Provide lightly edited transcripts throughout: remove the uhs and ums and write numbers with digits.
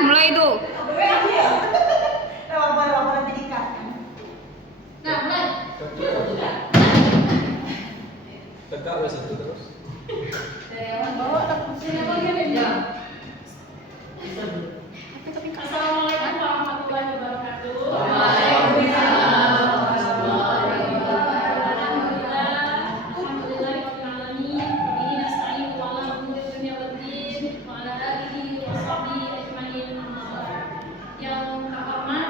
mulai tuh. Nah, mulai. Tegak wes itu terus. Dari awal bawa sini apa gini ya? Assalamualaikum warahmatullahi wabarakatuh. Waalaikumsalam warahmatullahi wabarakatuh. Alhamdulillah rabbil alamin. Bihi nasta'in wa ala umuri dunya wad din wa ala alihi wa sahbihi ajmain. Yang terhormat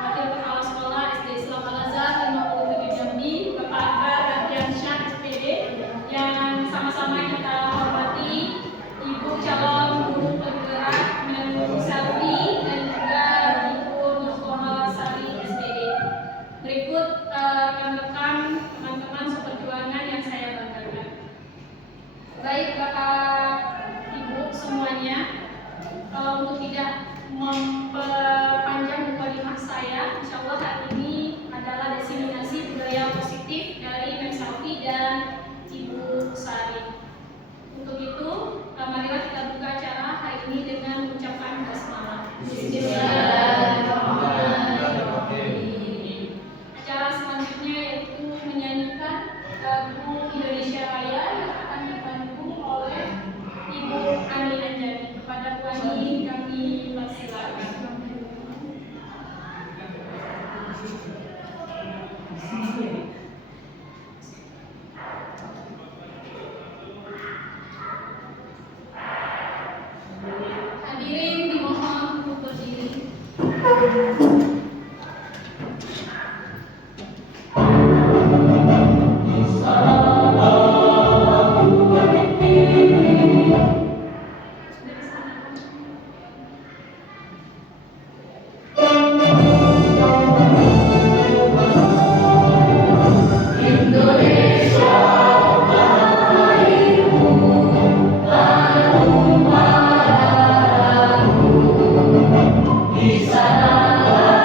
Wakil Kepala Sekolah SD Islam Al-Azhar 57 Jambi, Bapak Akbar Ardiansyah SPD, yang sama-sama kita hormati Ibu calon guru penggerak Selvi dan juga Ibu Nurkohala Sari SPD. Berikut rekan-rekan teman-teman seperjuangan yang saya banggakan. Baik Bapak Ibu semuanya, untuk tidak memperpanjang mukadimah saya, insya Allah hari ini adalah diseminasi budaya positif dari Mem Selvi dan Ibu Sari. Untuk itu, marilah kita buka acara hari ini dengan mengucapkan basmalah. Bismillahirrahmanirrahim. Acara selanjutnya yaitu menyanyikan lagu Indonesia Raya yang akan dibantu oleh Ibu Ani Anjani. Kepada Bu Ani kami persilakan. Hadirin dimohon untuk berdiri. Di sana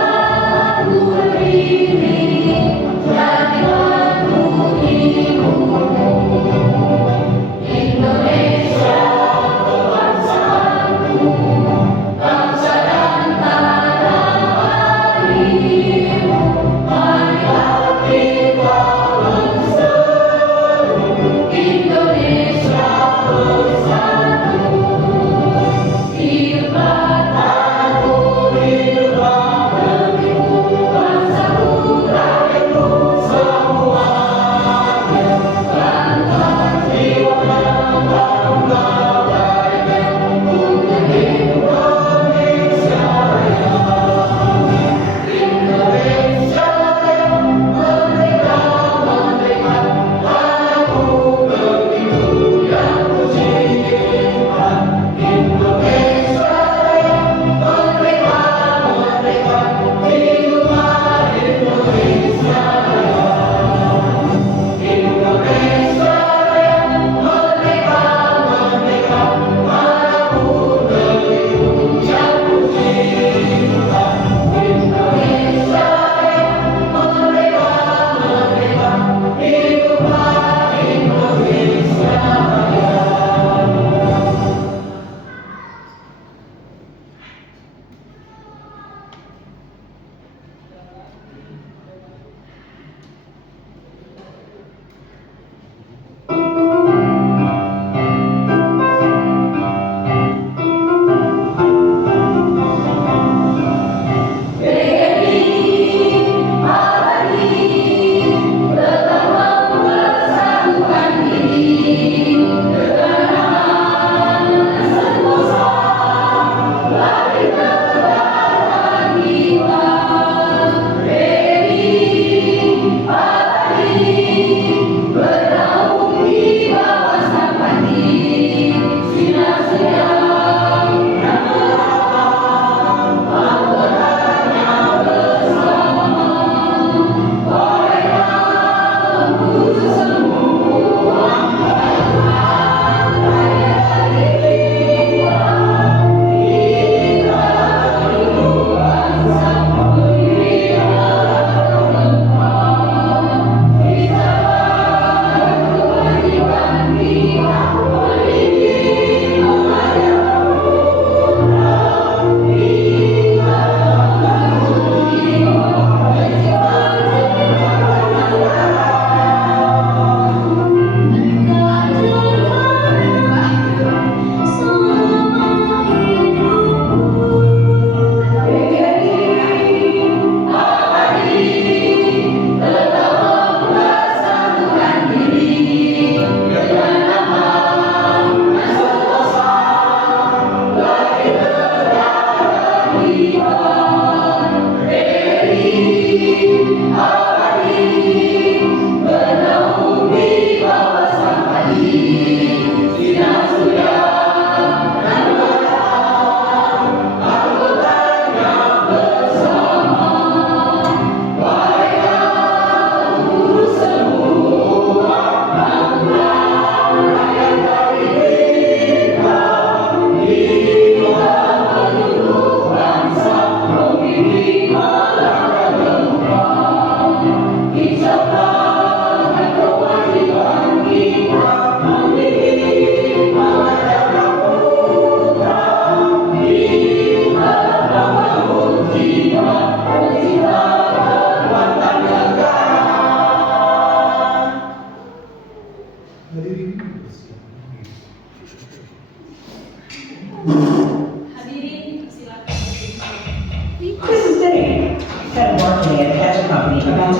Australia Cattle Company about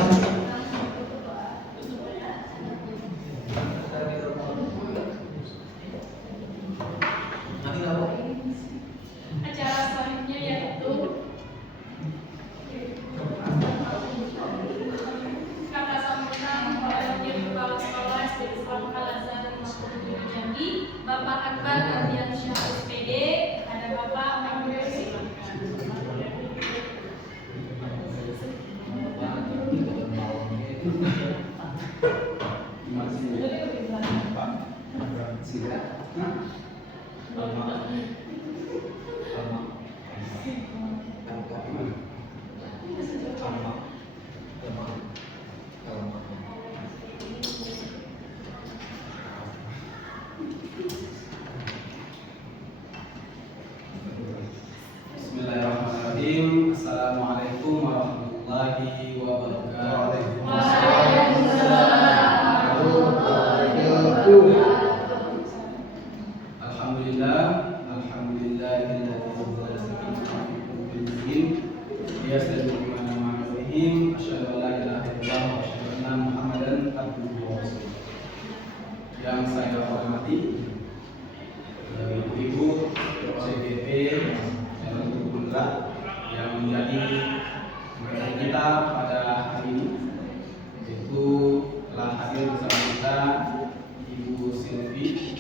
Acara selanjutnya yaitu kata sambutan oleh Wakil Kepala Sekolah SD Islam Al-Azhar 57 Jambi, Bapak Akbar Ardian Syah SPD. Ada Bapak Amir, silakan. Bismillahirrahmanirrahim. Assalamualaikum warahmatullahi wabarakatuh. Alhamdulillah, alhamdulillahilladzi anzala sakinatahu fi qulubil mu'minin liyasdadu imanan ma'ahum. Asyhadu an la ilaha illallah wa asyhadu anna Muhammadan abduhu wa rasuluh. Yang saya hormati Ibu CDP yang menjadi mereka kita pada hari ini, yaitu telah hadir bersama kita Ibu Silvi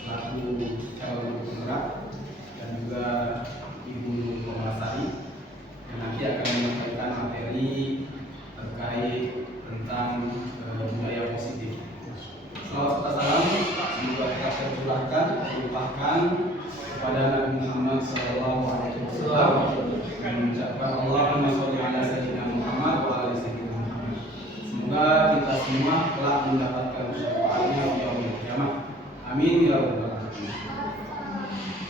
selaku calon penggerak dan juga Ibu Komasari yang nanti akan menyampaikan materi terkait tentang budaya positif. Salawat serta salam semoga kita tercurahkan dilimpahkan kepada Nabi Muhammad SAW dan mengucapkan Allahumma sholli ala sayyidina Muhammad wa ala sayyidina Muhammad. Semoga kita semua telah mendapatkan syafaatnya di yaumil qiyamah. Amin ya rabbal alamin.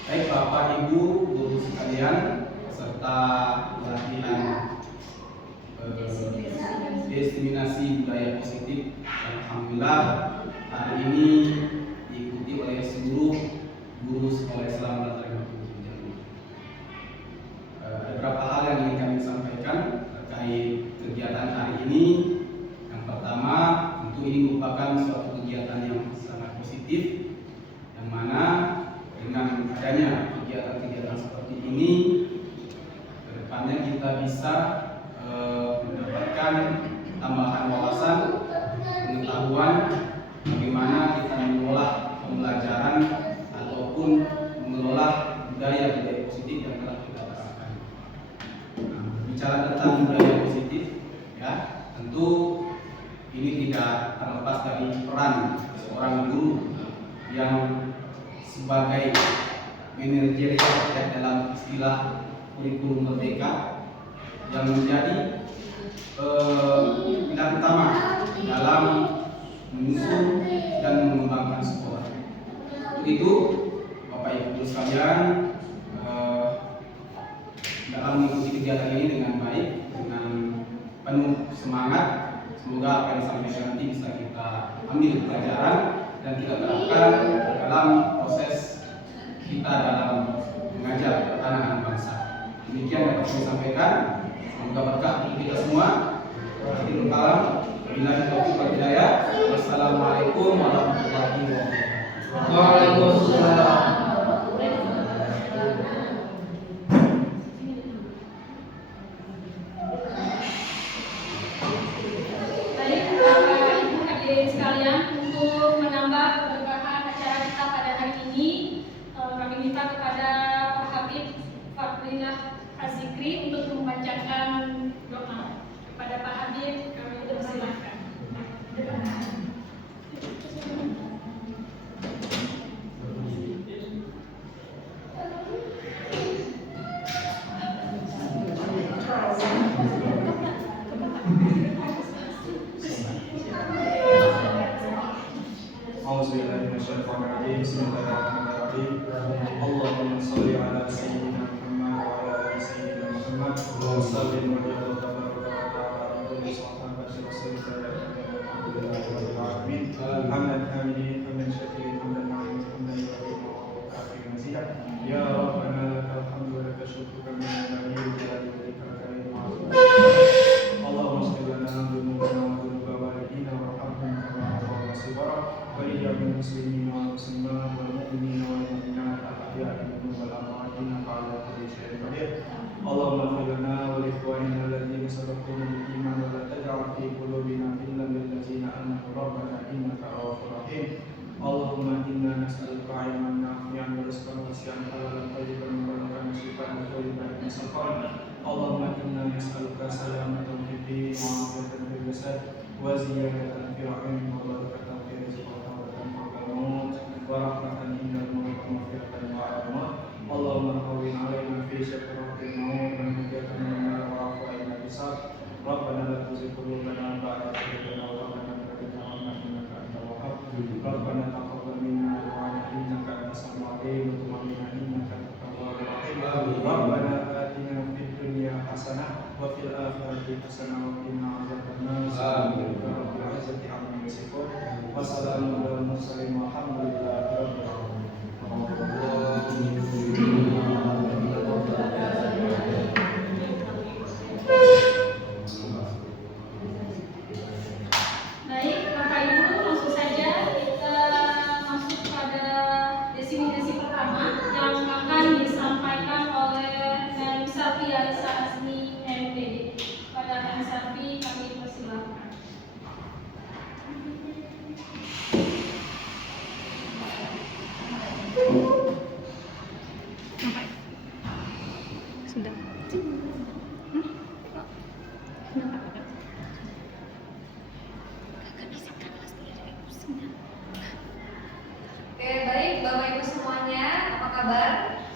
Baik Bapak Ibu guru sekalian serta pelatihan destinasi budaya positif, alhamdulillah hari ini diikuti oleh seluruh guru sekolah Islam Al-Azhar 57 Jambi. Ada beberapa hal yang ingin kami sampaikan terkait kegiatan hari ini. Yang pertama, tentu ini merupakan suatu kegiatan yang sangat positif, yang mana dengan adanya kegiatan-kegiatan seperti ini, kedepannya kita bisa mendapatkan tambahan wawasan, pengetahuan bagaimana kita mengolah pembelajaran ataupun mengelola budaya positif yang telah kita terapkan. Bicara tentang budaya positif, ya tentu ini tidak terlepas dari peran seorang guru yang sebagai manajerial ya, dalam istilah kurikulum merdeka yang menjadi pilar utama dalam menyusun dan mengembangkan sekolah. Itu Bapak Ibu sekalian dalam mengikuti kegiatan ini dengan baik, dengan penuh semangat. Semoga apa yang disampaikan nanti bisa kita ambil pelajaran dan kita terapkan dalam proses kita dalam mengajar anak-anak bangsa. Demikian yang dapat saya sampaikan. Semoga berkah untuk kita semua. Akhirul kalam. Wabillahi taufiq wal hidayah. Wassalamualaikum warahmatullahi wabarakatuh. Waalaikumsalam. Baik, Bapak Ibu hadirin sekalian, untuk menambah keberkahan acara kita pada hari ini, kami minta kepada Pak Habib Fadlilah Azikri untuk membacakan doa. Kepada Pak Habib, kami persilakan. Bismillahirrahmanirrahim. Allahumma sholli ala sayyidina Muhammad wa ala ali sayyidina Muhammad wa sallim wa barik wa baraka ala kulli sahabati rasulillah alhamdulillahi rabbil alamin. Hamdan hamidin hamdan syakirin hamdan ma'in hamdan yu'min wa kafirin mazidah. Ya Rabbana lakal hamdu wa lakal syukru kama yanbaghi li jalali wajhika wa karim كل شيء قدير اللهم اغفر لنا ولإخواننا الذين سبقونا بالإيمان ولا تجعل في قلوبنا غلا للذين آمنوا ربنا إنك رؤوف رحيم اللهم إنا نسألك علما نافعا ورزقا واسعا حلالا طيبا مباركا شفاء من كل داء سقام اللهم إنا نسألك سلامة في الدين وعافية في الجسد وزيادة في العلم وبركة في الرزق وتوبة قبل الموت ورحمة عند الموت ومغفرة بعد الموت اللهم هون علينا في سكرات الموت ونجاة من النار وعفو عنا بالصبر ربنا لا تزغ قلوبنا بعد إذ هديتنا وهب لنا من لدنك رحمة إنك أنت الوهاب ربنا تقبل منا دعاءنا إنك أنت السميع العليم وتب علينا إنك أنت التواب الرحيم ربنا آتنا في الدنيا حسنة وفي الآخرة حسنة وقنا عذاب النار سبحان ربك رب العزة عما يصفون وسلام على المرسلين والحمد لله رب Baik, Bapak Ibu, langsung saja kita masuk pada definisi pertama yang akan disampaikan oleh Mem Safi Alisa Asni MPD. Pada Mem Safi kami persilahkan. Oke, baik Bapak Ibu semuanya, apa kabar?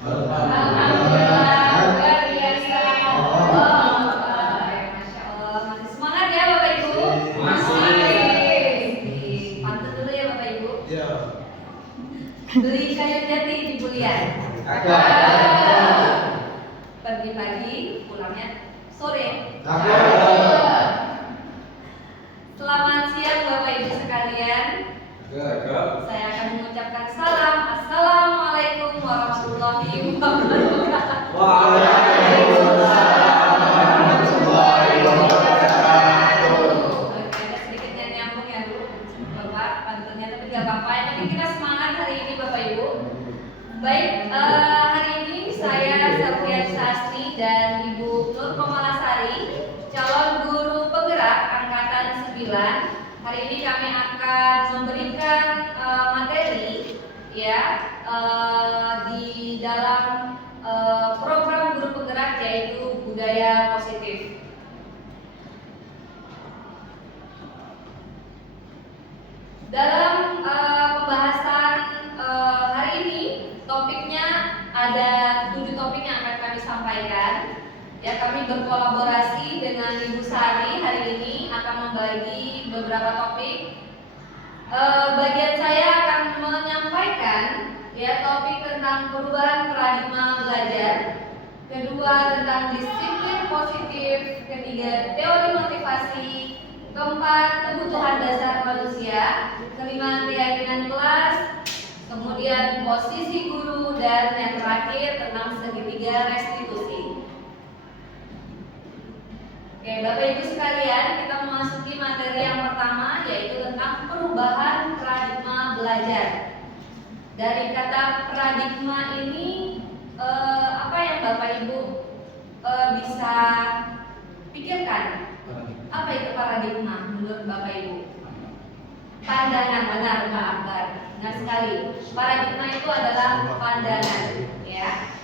Alhamdulillah. Luar biasa. Baik, Masya Allah. Masih semangat ya Bapak Ibu? Masih. Pantun dulu ya Bapak Ibu. Ya. Beli kayu jati di Bulian. Ada. Pergi pagi, pulangnya sore. Ada. Selamat siang Bapak Ibu sekalian. Saya akan mengucapkan salam. Assalamualaikum warahmatullahi wabarakatuh. Oke, ada sedikitnya nyambung ya Bu, Bapak pantunnya, tapi nggak apa-apa. Yang penting kita semangat hari ini Bapak Ibu. Baik, hari ini saya Safia Sasni dan Ibu Nur Komalasari, calon guru penggerak angkatan 9. Hari ini kami akan memberikan materi ya di dalam program guru penggerak yaitu budaya positif. Dalam pembahasan hari ini topiknya ada 7 topik yang akan kami sampaikan. Ya, kami berkolaborasi dengan Ibu Sari hari ini akan membagi beberapa topik. Bagian saya akan menyampaikan ya topik tentang perubahan paradigma belajar, kedua tentang disiplin positif, ketiga teori motivasi, keempat kebutuhan dasar manusia, kelima keyakinan kelas, kemudian posisi guru, dan yang terakhir tentang segitiga restitusi. Oke, Bapak Ibu sekalian, kita memasuki materi yang pertama yaitu tentang perubahan paradigma belajar. Dari kata paradigma ini, apa yang Bapak Ibu bisa pikirkan? Apa itu paradigma menurut Bapak Ibu? Pandangan, benar Pak Akbar, benar sekali. Paradigma itu adalah pandangan, ya.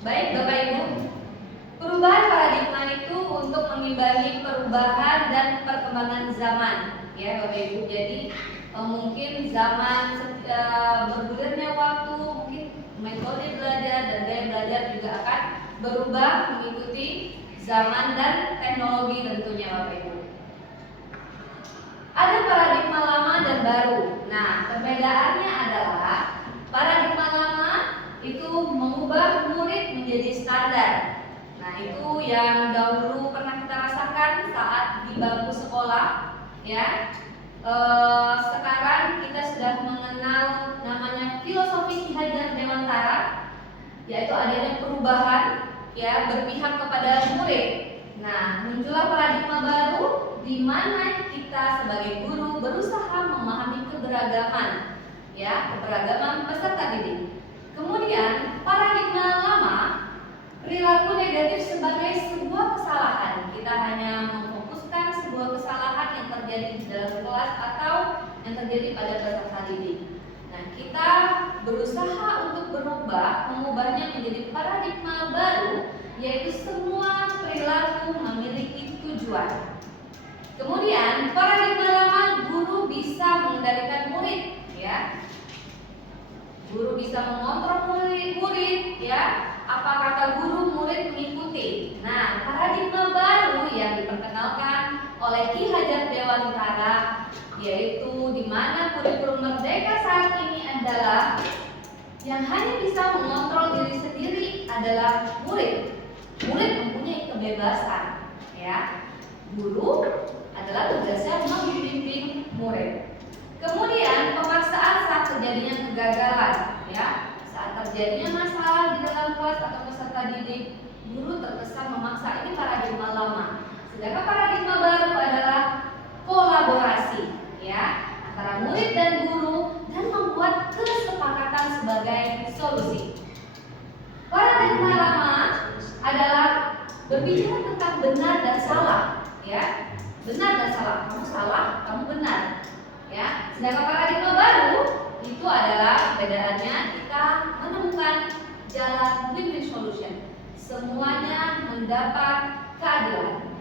Baik Bapak Ibu. Perubahan paradigma itu untuk mengimbangi perubahan dan perkembangan zaman, ya Bapak Ibu. Jadi mungkin zaman bergulirnya waktu, mungkin metode belajar dan gaya belajar juga akan berubah mengikuti zaman dan teknologi tentunya Bapak Ibu. Ada paradigma lama dan baru. Nah, perbedaannya adalah paradigma lama itu mengubah murid menjadi standar. Nah, itu yang dahulu pernah kita rasakan saat di bangku sekolah, ya. Sekarang kita sudah mengenal namanya filosofi Ki Hajar Dewantara, yaitu adanya perubahan, ya, berpihak kepada murid. Nah, muncullah paradigma baru di mana kita sebagai guru berusaha memahami keberagaman, ya, keberagaman peserta didik. Kemudian paradigma lama negatif sebagai sebuah kesalahan. Kita hanya memfokuskan sebuah kesalahan yang terjadi di dalam kelas atau yang terjadi pada peserta didik. Nah, kita berusaha untuk mengubahnya menjadi paradigma baru, yaitu semua perilaku memiliki tujuan. Kemudian paradigma lama, guru bisa mengendalikan murid, ya. Guru bisa mengontrol murid, ya. Apa kata guru, murid mengikuti. Nah, paradigma baru yang diperkenalkan oleh Ki Hajar Dewantara, yaitu di mana kurikulum Merdeka saat ini adalah yang hanya bisa mengontrol diri sendiri adalah murid. Murid mempunyai kebebasan, ya. Guru adalah tugasnya membimbing murid. Kemudian pemaksaan saat terjadinya kegagalan, ya. Saat terjadinya masalah di dalam kelas atau peserta didik, guru terkesan memaksa. Ini paradigma lama. Sedangkan paradigma baru adalah kolaborasi, ya, antara murid dan guru dan membuat kesepakatan sebagai solusi. Paradigma lama adalah berbicara tentang benar dan salah, ya. Benar dan salah, kamu salah, kamu benar, ya. Sedangkan paradigma baru itu adalah perbedaannya kita menemukan jalan win-win solution. Semuanya mendapat keadilan,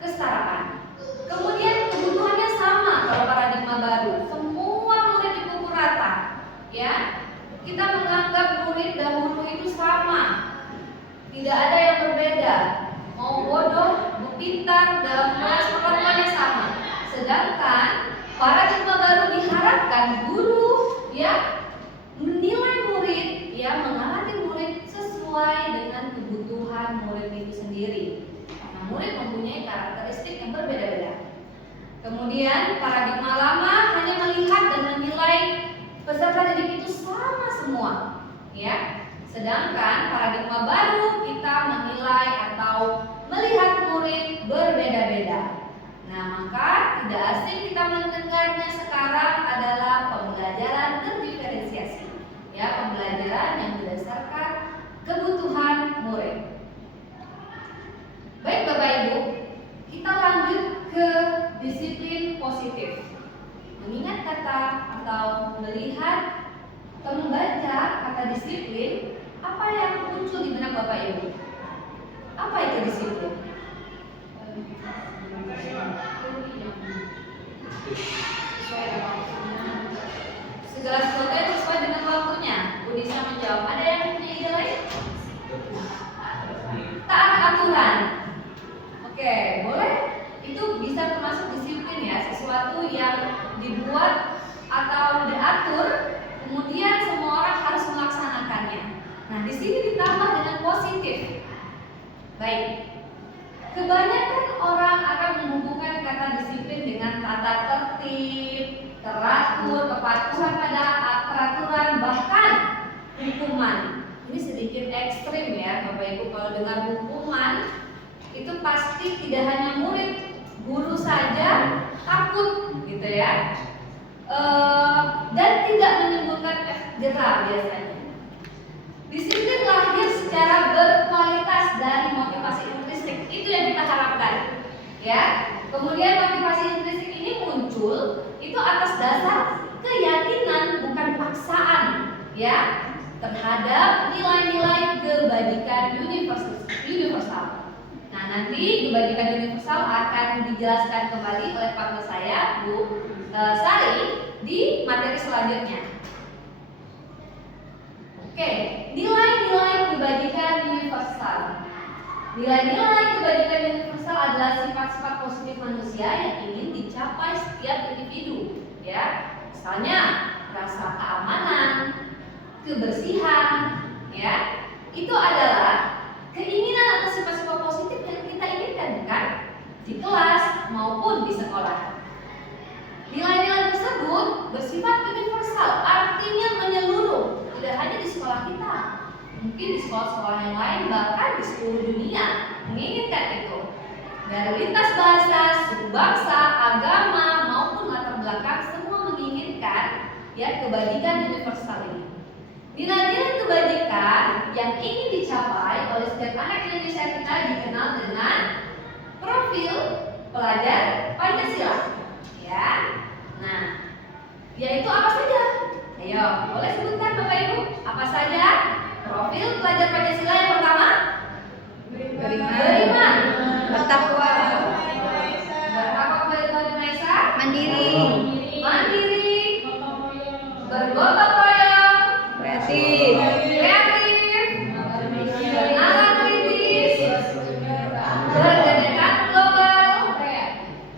kesetaraan. Kemudian kebutuhannya sama kalau paradigma baru. Semua murid dipukul rata, ya. Kita menganggap murid dan guru itu sama. Tidak ada yang berbeda. Mau bodoh, mau pintar, dalam kelas perlakuannya sama. Sedangkan paradigma baru diharapkan guru, ya, menilai murid, ya, mengamati murid sesuai dengan kebutuhan murid itu sendiri. Karena murid mempunyai karakteristik yang berbeda-beda. Kemudian paradigma lama hanya melihat dan menilai peserta didik itu sama semua, ya. Sedangkan paradigma baru kita menilai atau melihat murid berbeda-beda. Nah, maka tidak asing kita mendengarnya sekarang adalah pembelajaran terdiferensiasi, ya, pembelajaran yang berdasarkan kebutuhan murid. Baik Bapak Ibu, kita lanjut ke disiplin positif. Mengingat kata atau melihat atau membaca kata disiplin, apa yang muncul di benak Bapak Ibu? Apa itu disiplin? Segala sesuatu yang sesuai dengan waktunya. Bu Nisa menjawab. Ada yang punya ide lain? Taat aturan. Oke, boleh. Itu bisa termasuk disiplin, ya. Sesuatu yang dibuat atau diatur, kemudian semua orang harus melaksanakannya. Nah, di sini ditambah dengan positif. Baik. Kebanyakan orang akan menghubungkan kata disiplin dengan tata tertib, teratur, kepatuhan pada peraturan, bahkan hukuman. Ini sedikit ekstrim, ya Bapak Ibu. Kalau dengar hukuman, itu pasti tidak hanya murid, guru saja takut, gitu ya. Dan tidak menimbulkan efek jerah biasanya. Disiplin lahir secara berkualitas dari motivasi intrinsik. Itu yang kita harapkan, ya. Kemudian motivasi intrinsik ini muncul itu atas dasar keyakinan, bukan paksaan, ya, terhadap nilai-nilai kebajikan universal. Nah, nanti kebajikan universal akan dijelaskan kembali oleh partner saya, Bu Sari, di materi selanjutnya. Oke, nilai-nilai kebajikan universal. Nilai-nilai kebajikan universal adalah sifat-sifat positif manusia yang ingin dicapai setiap individu, ya. Misalnya rasa keamanan, kebersihan, ya. Itu adalah keinginan atau sifat-sifat positif yang kita inginkan, bukan? Di kelas maupun di sekolah. Nilai-nilai tersebut bersifat universal, artinya menyeluruh, tidak hanya di sekolah kita, mungkin di sekolah-sekolah yang lain, bahkan di seluruh dunia menginginkan itu. Dari lintas bahasa, suku bangsa, agama maupun latar belakang, semua menginginkan, ya, kebajikan universal ini. Nilai-nilai kebajikan yang ingin dicapai oleh setiap anak Indonesia kita dikenal dengan profil pelajar Pancasila. Ya. Nah, yaitu apa saja? Ayo, boleh sebutkan Bapak Ibu, apa saja profil pelajar Pancasila yang pertama? Beriman, Bertakwa, bertakwa kepada Tuhan Yang Maha Esa, mandiri, mandiri, bergotong royong, kreatif, kreatif, bernalar kritis, berkegiatan global,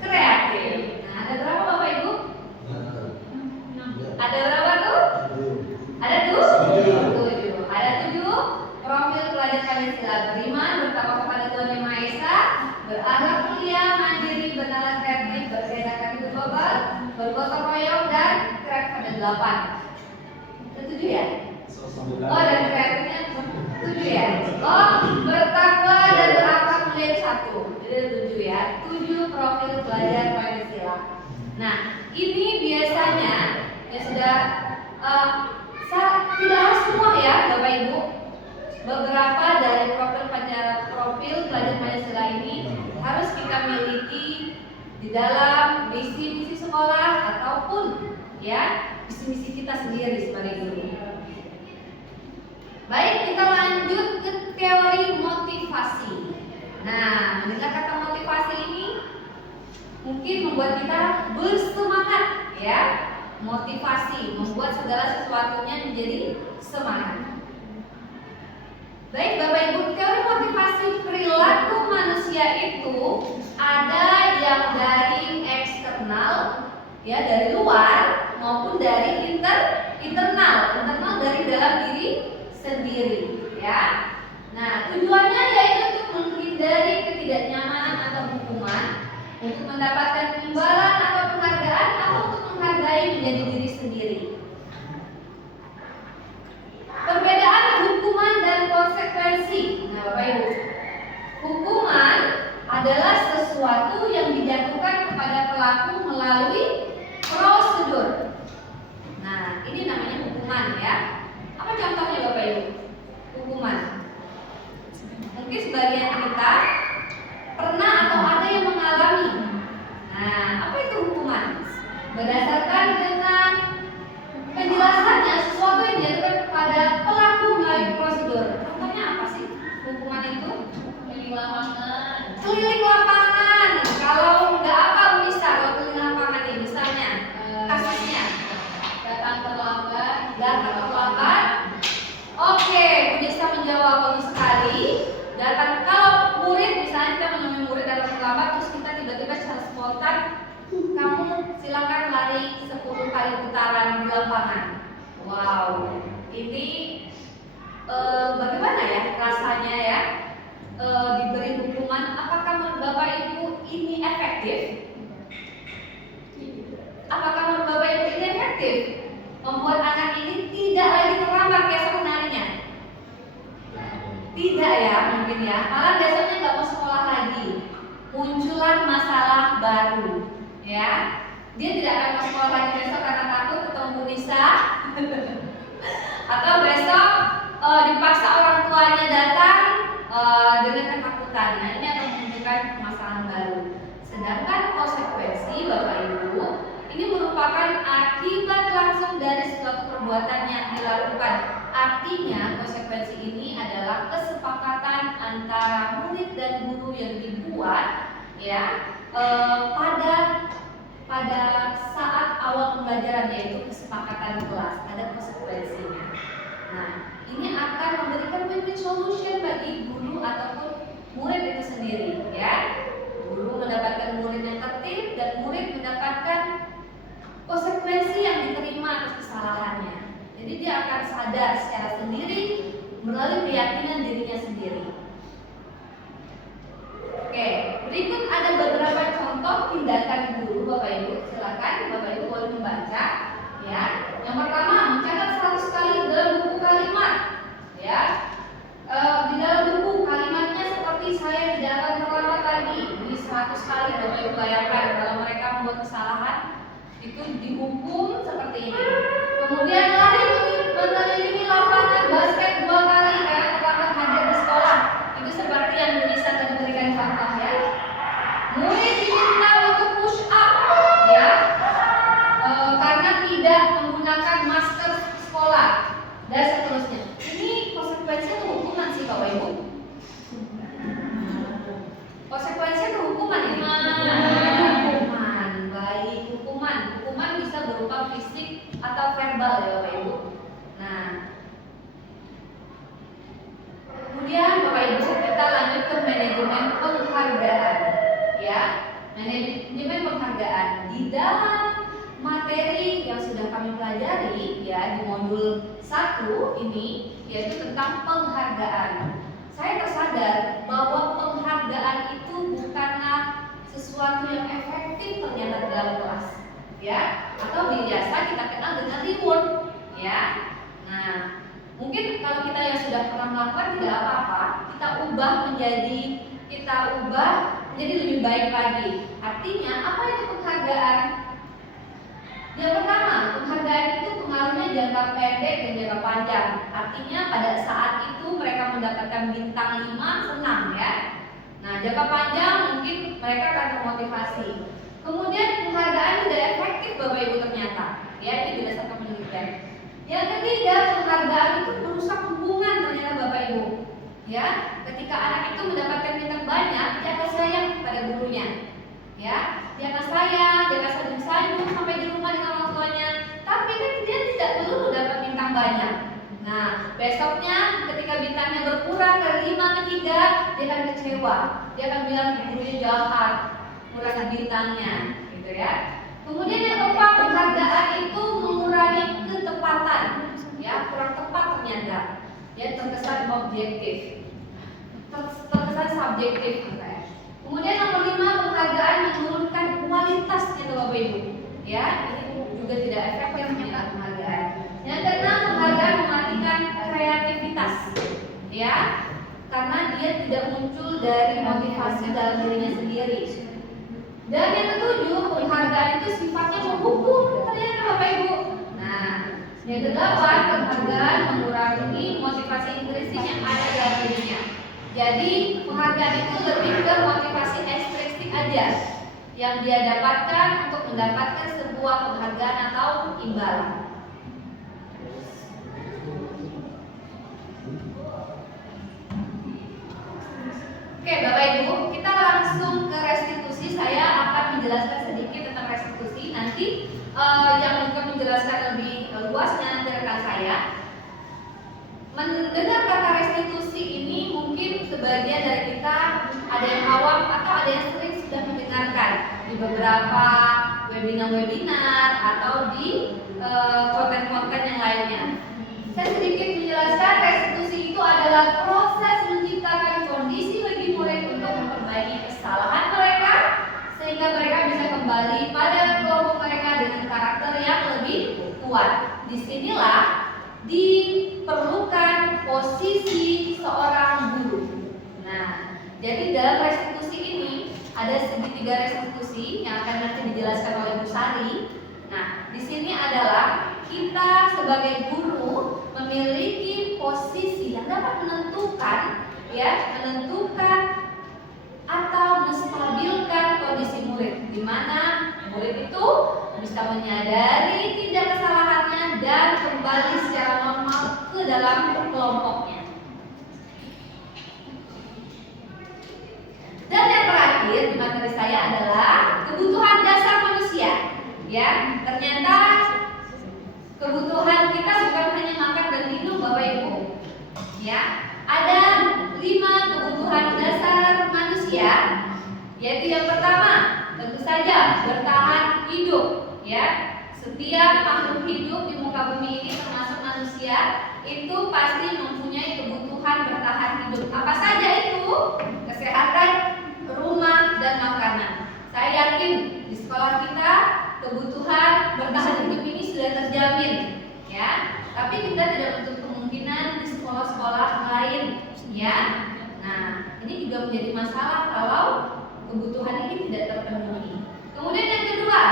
kreatif. Nah, ada berapa Bapak Ibu? Ada berapa tuh? Ada tujuh. Ada 7 profil pelajar Pancasila: beriman, bertakwa kepada Tuhan Yang Maha Esa, berakhlak mulia, mandiri, bernalar kreatif, berkegiatan global, bergotong royong, dan kreatif. Ada 8. Ada 7 ya? Oh, dan kreatifnya 7 ya? Oh, bertakwa dan berakhlak mulia 1. Jadi ada 7 ya. 7 profil pelajar Pancasila. Nah, ini biasanya ya sudah tidak harus semua ya Bapak Ibu. Beberapa dari profil pelajar Pancasila ini harus kita miliki di dalam misi-misi sekolah ataupun ya misi-misi kita sendiri sebagai guru. Baik, kita lanjut ke teori motivasi. Nah, mendengar kata motivasi ini mungkin membuat kita bersemangat ya. Motivasi membuat segala sesuatunya menjadi semangat. Baik Bapak Ibu, teori motivasi perilaku manusia itu ada yang dari eksternal ya, dari luar, maupun dari internal dari dalam diri sendiri ya. Nah, tujuannya yaitu untuk menghindari ketidaknyamanan atau hukuman, untuk mendapatkan imbalan atau penghargaan, atau untuk menghargai menjadi diri sendiri. Perbedaan hukuman dan konsekuensi. Nah, Bapak Ibu, hukuman adalah sesuatu yang dijatuhkan kepada pelaku melalui prosedur. Nah, ini namanya hukuman ya. Apa contohnya Bapak Ibu? Hukuman. Mungkin sebagian kita pernah atau ada yang mengalami. Nah, apa itu hukuman? Berdasarkan dengan penjelasannya, sesuatu yang dijatuhkan kepada pelaku melalui prosedur. Contohnya apa sih hukuman itu? Keliling lapangan. Keliling lapangan. Kalau nggak apa bisa kalau keliling lapangan ini, misalnya kasusnya Datang terlambat. Oke, Bu Desa menjawab bagus sekali. Datang kalau murid, misalnya kita menemui murid datang terlambat, terus kita tiba-tiba secara spontan, kamu silakan lari 10 kali putaran di lapangan. Wow, ini bagaimana ya rasanya ya diberi hukuman? Apakah menurut Bapak Ibu ini efektif? Apakah menurut Bapak Ibu ini efektif? Membuat anak ini tidak lagi terlambat kayak sebenarnya? Tidak ya, mungkin ya. Malah besoknya nggak mau sekolah lagi. Muncullah masalah baru, ya. Dia tidak akan mau sekolah lagi besok karena takut ketemu Bu Nisa. Atau besok dipaksa orang tuanya datang dengan ketakutan. Nah, ini akan menunjukkan masalah baru. Sedangkan konsekuensi Bapak Ibu ini merupakan akibat langsung dari suatu perbuatan yang dilakukan. Artinya konsekuensi ini adalah kesepakatan antara murid dan guru yang dibuat ya pada saat awal pembelajaran, yaitu kesepakatan kelas. Ada konsekuensinya. Nah, ini akan memberikan win-win solution bagi guru ataupun murid itu sendiri ya. Guru mendapatkan murid yang tertib dan murid mendapatkan konsekuensi yang diterima atas kesalahannya. Jadi dia akan sadar secara sendiri melalui keyakinan dirinya sendiri. Oke, berikut ada beberapa contoh tindakan guru Bapak Ibu. Silakan Bapak Ibu boleh membaca ya. Yang pertama, mencatat 100 kali dalam buku kalimat ya. Di dalam buku kalimatnya seperti saya tidak akan terlambat lagi. Ini 100 kali Bapak Ibu bayangkan kalau mereka membuat kesalahan itu dihukum seperti ini. Kemudian lari mengelilingi lapangan Manajemen penghargaan di dalam materi yang sudah kami pelajari ya di modul 1 ini yaitu tentang penghargaan. Saya tersadar bahwa penghargaan itu bukanlah sesuatu yang efektif ternyata dalam kelas ya, atau biasa kita kenal dengan reward ya. Nah, mungkin kalau kita yang sudah pernah melakukan tidak apa-apa, kita ubah menjadi lebih baik lagi. Artinya apa itu penghargaan? Yang pertama, penghargaan itu pengaruhnya jangka pendek dan jangka panjang. Artinya pada saat itu mereka mendapatkan bintang 5 senang ya. Nah, jangka panjang mungkin mereka akan termotivasi. Kemudian penghargaan tidak efektif Bapak Ibu ternyata. Ya, ini berdasarkan penelitian. Yang ketiga, penghargaan itu merusak hubungan ternyata Bapak Ibu. Ya, ketika anak itu mendapatkan bintang banyak, dia akan sayang pada gurunya. Ya, dia akan sayang, dia akan sanjung-sanjung sampai di rumah dengan orang tuanya. Tapi kan dia tidak perlu mendapat bintang banyak. Nah, besoknya ketika bintangnya berkurang dari 5 ke 3, dia akan kecewa. Dia akan bilang gurunya jahat, mengurangi bintangnya, gitu ya. Kemudian yang keempat, penghargaan itu mengurangi ketepatan, ya kurang tepat ternyata, ya terkesan objektif, terkesan subjektif, ya. Kemudian nomor 5, penghargaan menurunkan kualitas gitu Bapak Ibu, ya ini juga tidak efektif ternyata penghargaan. Yang keenam, penghargaan mematikan kreativitas, ya karena dia tidak muncul dari motivasi dalam dirinya sendiri. Dan yang ketujuh, penghargaan itu sifatnya menghukum ternyata Bapak Ibu. Nah, yang kedelapan, penghargaan mengurangi motivasi intrinsik yang ada dalam dirinya. Jadi penghargaan itu lebih ke motivasi ekstrinsik aja yang dia dapatkan untuk mendapatkan sebuah penghargaan atau imbalan. Oke Bapak Ibu, kita langsung ke restitusi. Saya akan menjelaskan sedikit tentang restitusi. Nanti yang akan menjelaskan lebih luasnya nanti rekan saya. Mendengar kata restitusi ini mungkin sebagian dari kita ada yang awam atau ada yang sering sudah mendengarkan di beberapa webinar atau di konten-konten yang lainnya. Saya sedikit menjelaskan restitusi itu adalah proses menciptakan kondisi bagi murid untuk memperbaiki kesalahan mereka sehingga mereka bisa kembali pada kelompok mereka dengan karakter yang lebih kuat. Disinilah diperlukan posisi seorang guru. Nah, jadi dalam restitusi ini ada segitiga restitusi yang akan nanti dijelaskan oleh Bu Sari. Nah, di sini adalah kita sebagai guru memiliki posisi yang dapat menentukan atau menstabilkan kondisi murid, di mana murid itu bisa menyadari tindak kesalahannya dan kembali secara normal ke dalam kelompoknya. Dan yang terakhir di materi saya adalah kebutuhan dasar manusia. Ya, ternyata kebutuhan kita bukan hanya makan dan minum Bapak Ibu. Ya, ada 5 kebutuhan dasar manusia. Yaitu yang pertama, tentu saja bertahan hidup. Ya, setiap makhluk hidup di muka bumi ini termasuk manusia itu pasti mempunyai kebutuhan bertahan hidup. Apa saja itu? Kesehatan, rumah, dan makanan. Saya yakin di sekolah kita kebutuhan bertahan hidup ini sudah terjamin, ya. Tapi kita tidak menutup kemungkinan di sekolah-sekolah lain, ya. Nah, ini juga menjadi masalah kalau kebutuhan ini tidak terpenuhi. Kemudian yang kedua,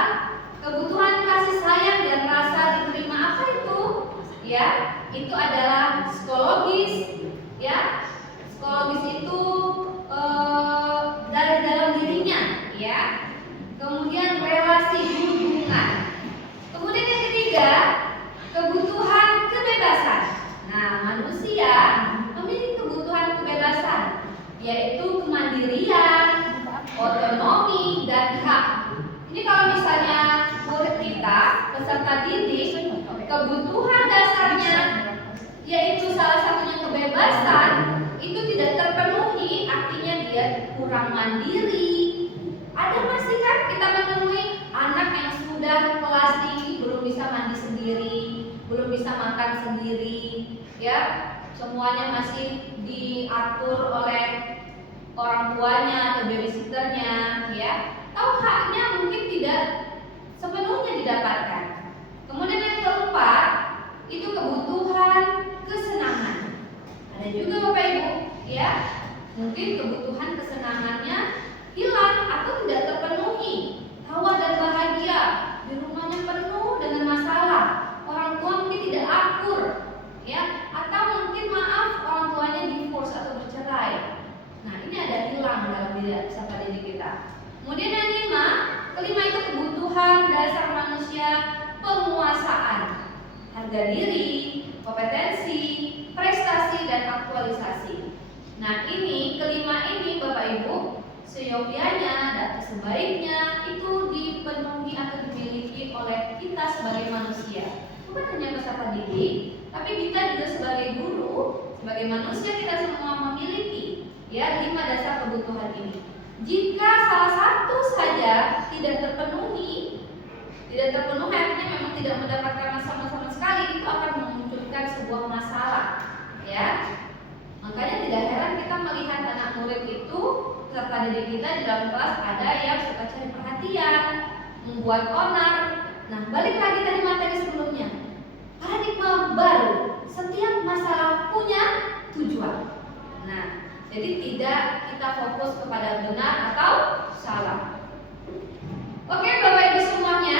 kebutuhan kasih sayang dan rasa diterima. Apa itu? Ya, itu adalah psikologis, ya. Psikologis itu dari dalam dirinya, ya. Kemudian relasi hubungan. Kemudian yang ketiga, kebutuhan kebebasan. Nah, manusia memiliki kebutuhan kebebasan, yaitu kemandirian, otonomi, dan hak. Ini kalau misalnya murid kita, peserta didik, kebutuhan dasarnya yaitu salah satunya kebebasan, itu tidak terpenuhi, artinya dia kurang mandiri. Ada masih bisa mandi sendiri, belum bisa makan sendiri, ya. Semuanya masih diatur oleh orang tuanya atau babysitternya, ya. Tahu haknya mungkin tidak sepenuhnya didapatkan. Kemudian yang keempat itu kebutuhan kesenangan. Ada juga Bapak Ibu, ya. Mungkin kebutuhan kesenangannya hilang atau tidak terpenuhi. Tawa dan bahagia, di rumahnya penuh dengan masalah. Orang tua mungkin tidak akur, ya. Atau mungkin maaf orang tuanya divorce atau bercerai. Nah, ini ada hilang dalam diri peserta didik kita. Kemudian yang kelima itu kebutuhan dasar manusia, penguasaan, harga diri, kompetensi, prestasi dan aktualisasi. Nah, kelima ini Bapak Ibu seyogyanya dan sebaiknya itu dipenuhi atau dimiliki oleh kita sebagai manusia. Bukan hanya peserta didik, tapi kita juga sebagai guru, sebagai manusia kita semua memiliki ya 5 dasar kebutuhan ini. Jika salah satu saja tidak terpenuhi artinya memang tidak mendapatkan sama sekali, itu akan memunculkan sebuah masalah, ya. Makanya tidak heran kita melihat anak murid itu peserta didik kita di dalam kelas ada yang suka cari perhatian, membuat onar. Nah, balik lagi tadi materi sebelumnya, paradigma baru, setiap masalah punya tujuan. Nah, jadi tidak kita fokus kepada benar atau salah. Oke Bapak Ibu semuanya,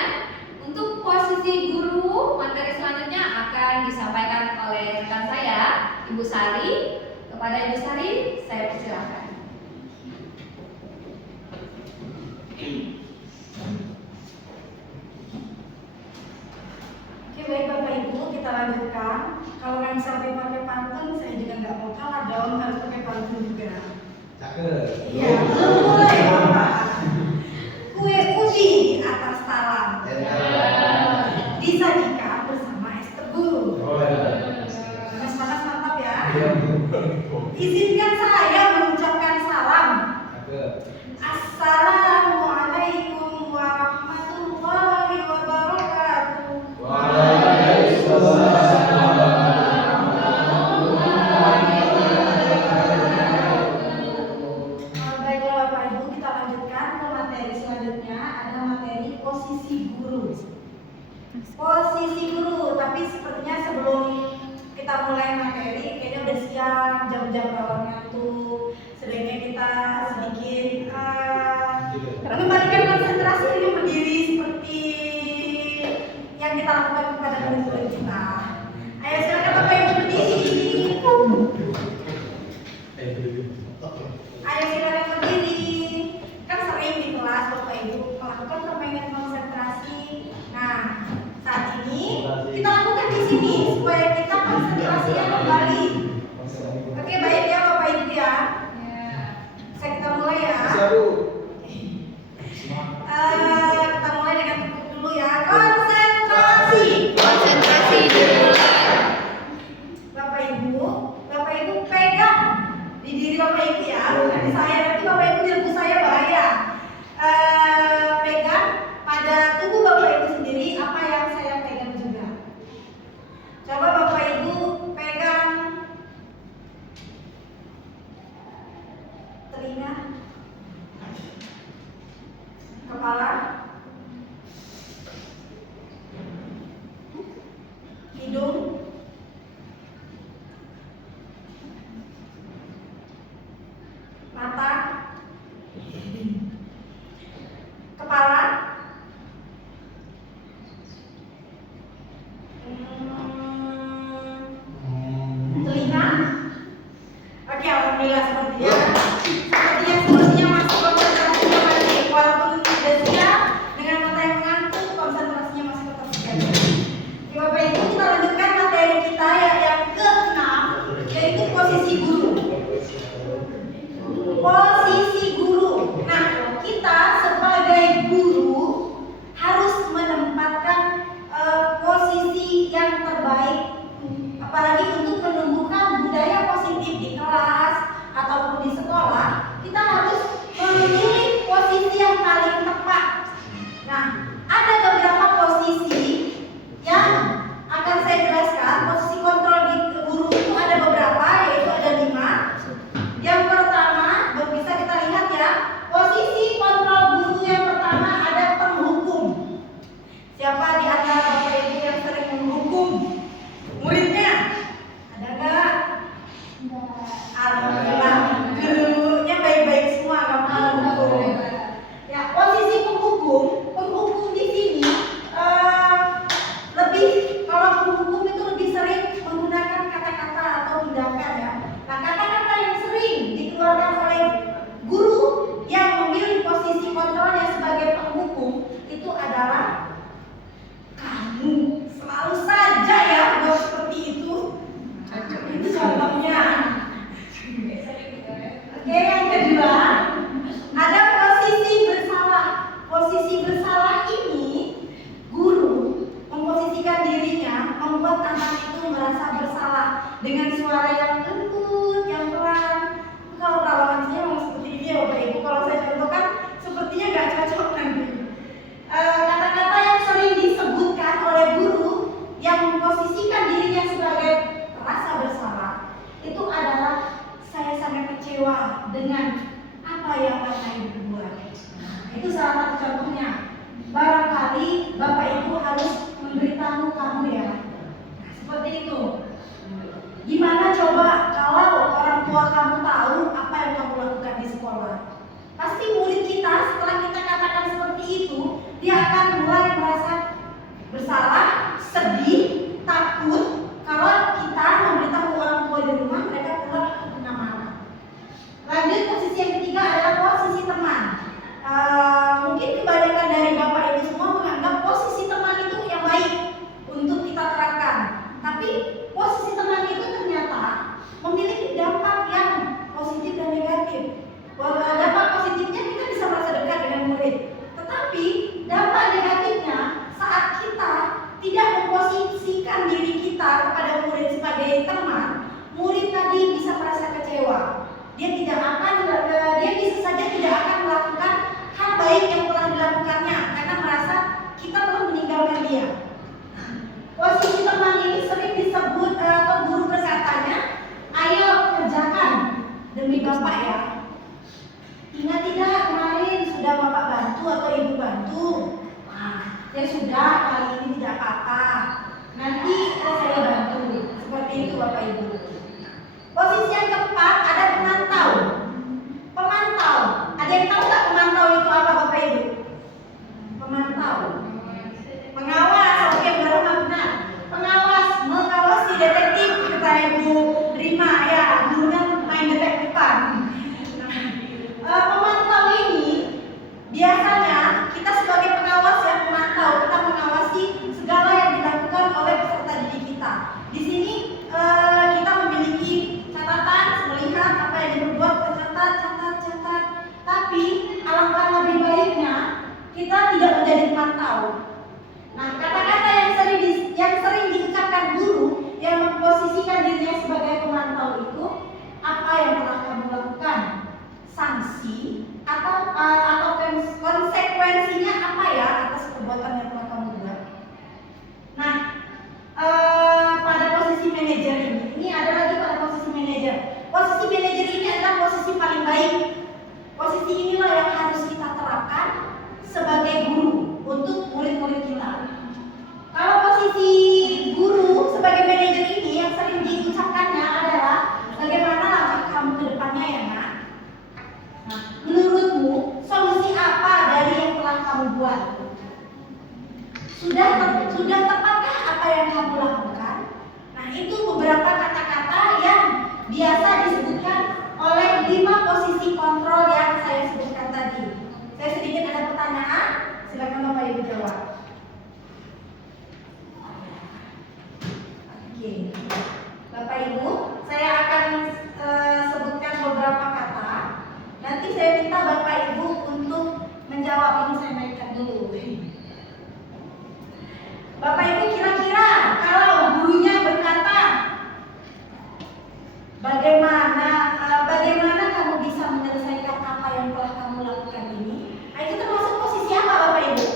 untuk posisi guru materi selanjutnya akan disampaikan oleh rekan saya, Ibu Sari. Kepada Ibu Sari, saya persilakan. Oke, baik Bapak Ibu, kita lanjutkan. Kalau yang sampai pakai pantun, saya juga nggak mau kalah dong, harus pakai pantun juga. Cakep. Iya, mulai Bapak. Kue ubi di atas talam, disajikan bersama es tebu. Panas-panas mantap ya. Izinkan saya mengucapkan salam. Assalamualaikum warahmatullahi wabarakatuh. Baiklah Bapak Ibu, kita lanjutkan ke materi selanjutnya. Ada materi posisi guru. Posisi guru, tapi sepertinya sebelum kita mulai materi, kayaknya udah siang, jam-jam rawan ngantuk. Sebaiknya kita sedikit memberikan konsentrasi dengan berdiri seperti yang kita lakukan kepada murid-murid kita. Ayo silakan Bapak Ibu berdiri. Ayo silakan berdiri. Kan sering di kelas Bapak Ibu melakukan permainan konsentrasi. Nah, saat ini kita lakukan di sini supaya kita konsentrasinya kembali. Oke, baik ya Bapak Ibu ya. Kita mulai ya. Kita mulai dengan tutup dulu ya. Konsentrasi. Konsentrasi dimulai. Bapak Ibu pegang di diri Bapak Ibu ya, bukan di saya. Nanti Bapak Ibu nyerbu saya bahaya. Pegang pada tubuh Bapak Ibu sendiri apa yang saya pegang juga. Coba Bapak Ibu pegang telinga, kepala, hidung, mata, kepala, telinga. Oke, alhamdulillah sepertinya masih konsentrasinya masih, walaupun sudah siap dengan mata yang mengantuk, konsentrasinya masih tetap siap. Oke Bapak Ibu, kita lanjutkan materi kita yang ke-6, yaitu posisi guru. Posisi guru. Nah, kita sebagai guru harus menempatkan posisi yang terbaik, apalagi untuk menumbuhkan budaya positif di kelas ataupun di sekolah. kecewa dengan apa yang Bapak Ibu buat. Itu salah satu contohnya. Barangkali Bapak Ibu harus memberitahu kamu ya. Seperti itu. Gimana coba kalau orang tua kamu tahu apa yang kamu lakukan di sekolah? Pasti murid kita setelah kita katakan seperti itu, dia akan mulai merasa bersalah, sedih, takut. Kalau kita memberitahu orang tua di rumah, mereka pulang kena marah. Lanjut, posisi yang ketiga adalah posisi teman. Mungkin kebanyakan dari Bapak Ibu semua menganggap posisi teman itu yang baik untuk kita terapkan. Tapi posisi teman itu ternyata memiliki dampak yang positif dan negatif. Dampak positifnya kita bisa merasa dekat dengan murid. Tetapi dampak negatifnya saat kita tidak memposisikan diri kita kepada murid sebagai teman, murid tadi bisa merasa kecewa. Dia bisa saja tidak akan melakukan hal baik yang telah dilakukannya karena merasa kita telah meninggalkan dia. Posisi teman ini sering disebut atau guru berkatanya, ayo kerjakan demi Bapak ya. Ingat tidak kemarin sudah Bapak bantu atau Ibu bantu? Nah, ya sudah, kali ini tidak apa-apa. Nanti saya bantu. Seperti itu Bapak Ibu. Posisi yang keempat ada pemantau. Pemantau. Ada yang tahu tak pemantau itu apa Bapak Ibu? Pemantau. Pengawas. Oke, baru benar. Pengawas, mengawasi detektif kata Ibu Rima ya, gurunya main detektifan. Pemantau ini biasanya kita sebagai pengawas yang memantau, kita mengawasi segala yang dilakukan oleh peserta didik kita. Di sini kita memiliki catatan, melihat apa yang diperbuat, catat. Tapi alangkah lebih baiknya kita tidak menjadi pemantau. Nah, kata-kata yang sering diucapkan guru yang memposisikan dirinya sebagai pemantau itu, apa yang telah kamu lakukan? Sanksi atau konsekuensinya apa ya atas perbuatan yang telah kamu buat? Nah, pada posisi manajer ini ada lagi pada posisi manajer. Posisi manajer ini adalah posisi paling baik. Posisi inilah yang harus kita terapkan sebagai guru untuk murid-murid kita. Kalau posisi guru sebagai manajer ini yang sering diucapkannya adalah bagaimana langkah kamu ke depannya ya nak? Nah, menurutmu solusi apa dari yang telah kamu buat? Sudah tepatkah apa yang kamu lakukan? Nah, itu beberapa kata-kata yang biasa disebutkan oleh 5 posisi kontrol yang saya sebutkan tadi. Saya sedikit ada pertanyaan, silakan Bapak Ibu jawab. Oke, Bapak Ibu, saya akan sebutkan beberapa kata. Nanti saya minta Bapak Ibu untuk menjawab. Ini saya naikkan dulu. Bapak Ibu, kira-kira kalau gurunya berkata, bagaimana kamu bisa menyelesaikan apa yang telah kamu lakukan ini? Nah, itu termasuk posisi apa Bapak Ibu?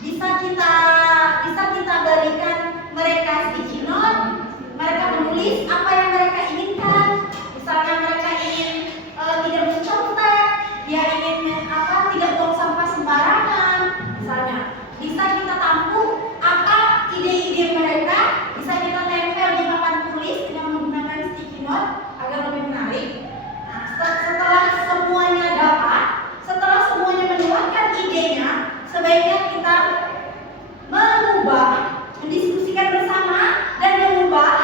bisa kita berikan mereka sticky note, mereka menulis apa yang mereka inginkan. Misalnya mereka ingin tidak mencontek, dia ingin tidak buang sampah sembarangan. Misalnya bisa kita tampung apa ide-ide mereka, bisa kita tempel di papan tulis dengan menggunakan sticky note agar lebih menarik. Nah, setelah semuanya dapat, setelah semuanya menyuarakan idenya, sebaiknya kita mendiskusikan bersama dan mengubah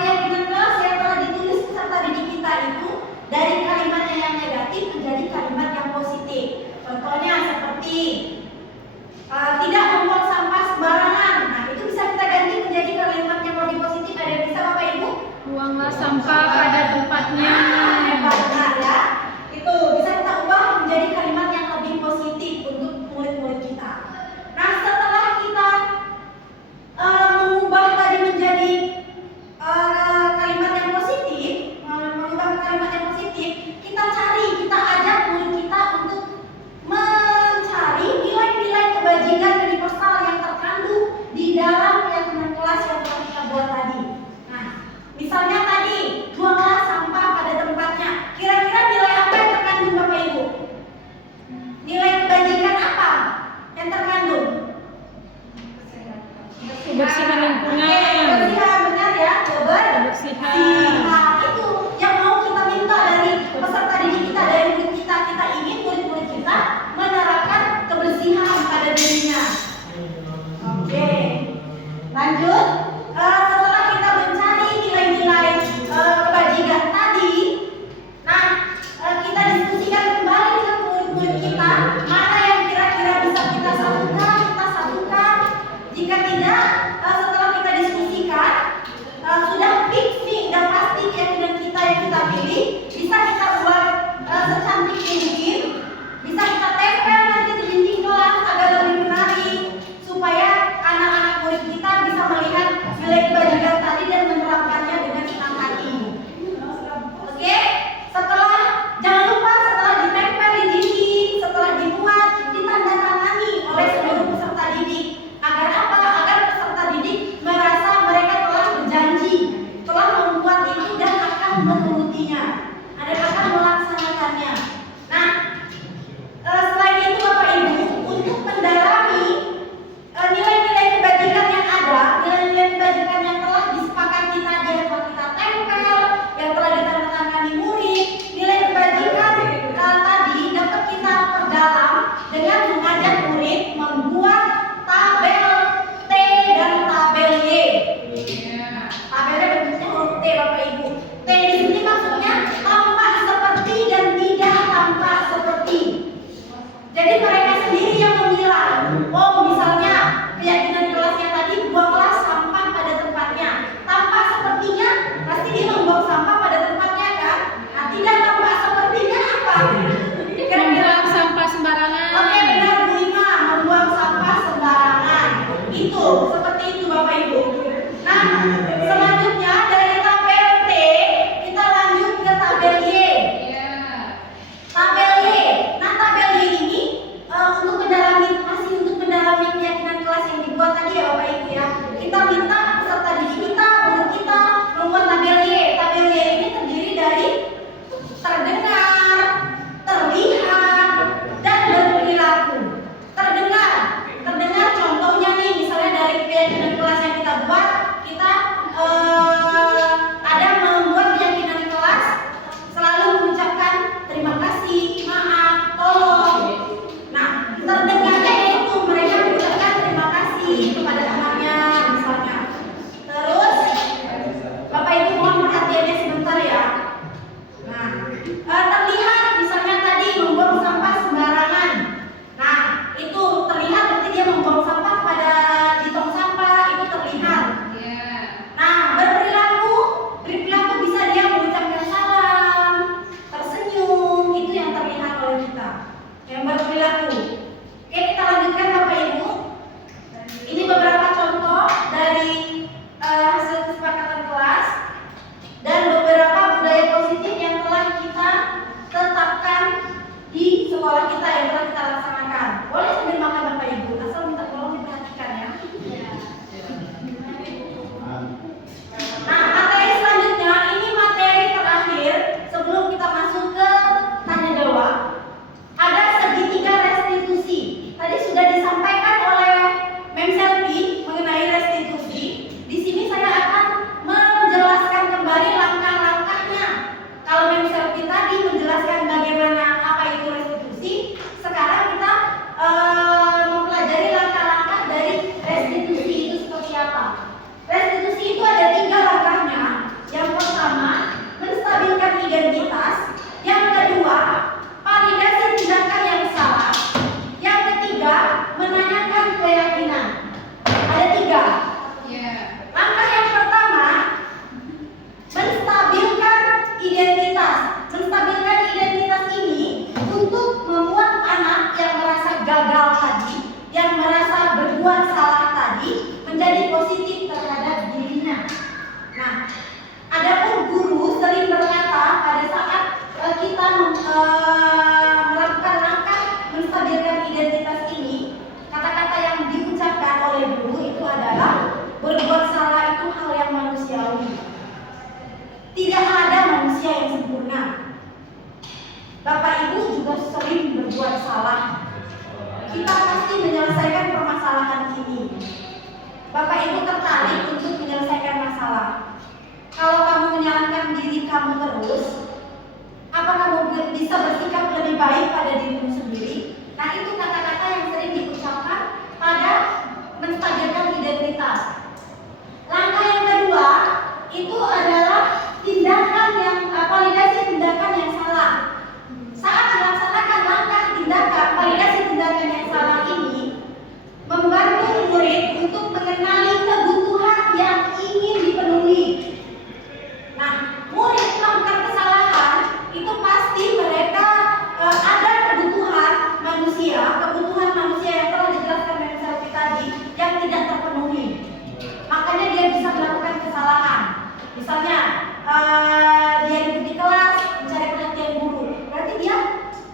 keyakinan kelas yang telah ditulis peserta didik kita itu dari kalimatnya yang negatif menjadi kalimat yang positif. Contohnya seperti tidak membuang sampah sembarangan. Nah, itu bisa kita ganti menjadi kalimat yang lebih positif. Ada yang bisa Bapak Ibu? Buanglah sampah pada tempatnya. Benar ya. Itu bisa kita ubah menjadi kalimat yang lebih positif untuk murid-murid kita. Nah, setelah kita mengubah tadi menjadi kalimat yang positif, kita ajak murid kita untuk mencari nilai-nilai kebajikan dan universal yang terkandung di dalam keyakinan kelas yang telah kita buat tadi. Nah, misalnya tadi Tidak ada manusia yang sempurna. Bapak Ibu juga sering berbuat salah. Kita pasti menyelesaikan permasalahan ini. Bapak Ibu tertarik untuk menyelesaikan masalah. Kalau kamu menyalahkan diri kamu terus, apa kamu bisa bersikap lebih baik pada dirimu sendiri? Nah, itu kata-kata yang sering diucapkan pada menstabilkan identitas. Langkah yang kedua itu adalah tindakan yang validasi tindakan yang salah. Saat melaksanakan langkah tindakan validasi tindakan yang salah ini membantu murid untuk mengenali kebutuhan yang ingin dipenuhi. Nah, murid melakukan kesalahan itu pasti mereka ada kebutuhan manusia yang telah dijelaskan dari Selvi tadi yang tidak terpenuhi. Makanya dia bisa melakukan kesalahan. Misalnya dia duduk di kelas mencari perhatian guru, berarti dia